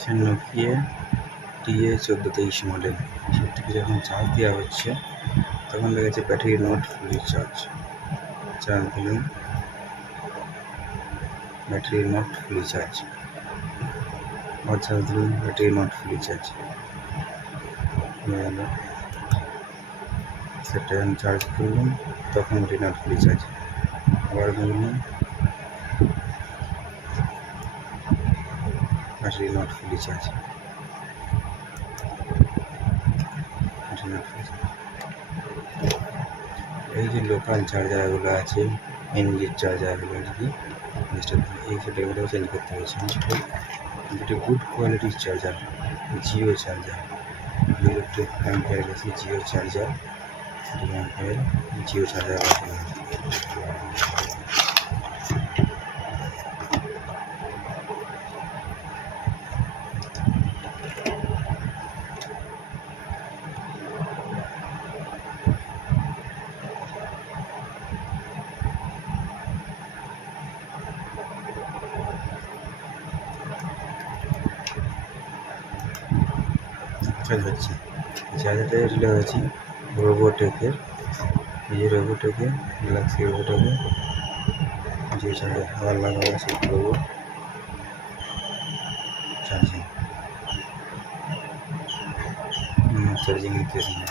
সে Nokia TA1423 model. সেটিকে যখন চার্জ দেওয়া হচ্ছে তখন দেখা যাচ্ছে battery not fully charge. Charge দিলেন, ব্যাটারি নট ফুলি চার্জ। আবার চার্জ দিলেন, ব্যাটারি নট ফুলি চার্জ। সেটা যখন চার্জ করলাম তখন ব্যাটারি নট ফুলি চার্জ। আবার বললাম ব্যাটারি নট ফুলি চার্জ। এই যে লোকাল চার্জারগুলো আছে, এনজির চার্জারগুলো আর কি, এই সেটাগুলো চেঞ্জ করতে হয়েছে। যেটা গুড কোয়ালিটির চার্জার, জিও চার্জার, 2 অ্যাম্পিয়ার আছে জিও চার্জার, 2 অ্যাম্পিয়ার জিও চার্জার আছে। চার্জ হচ্ছে, চার্জারটা যেটা আছে রোবোটেকের, এই যে রোবোটেকের গ্যালাক্সি রোবোটেকের যে চার্জার হাওয়ার লাগানো আছে রোবো চার্জিং নিতেছে না।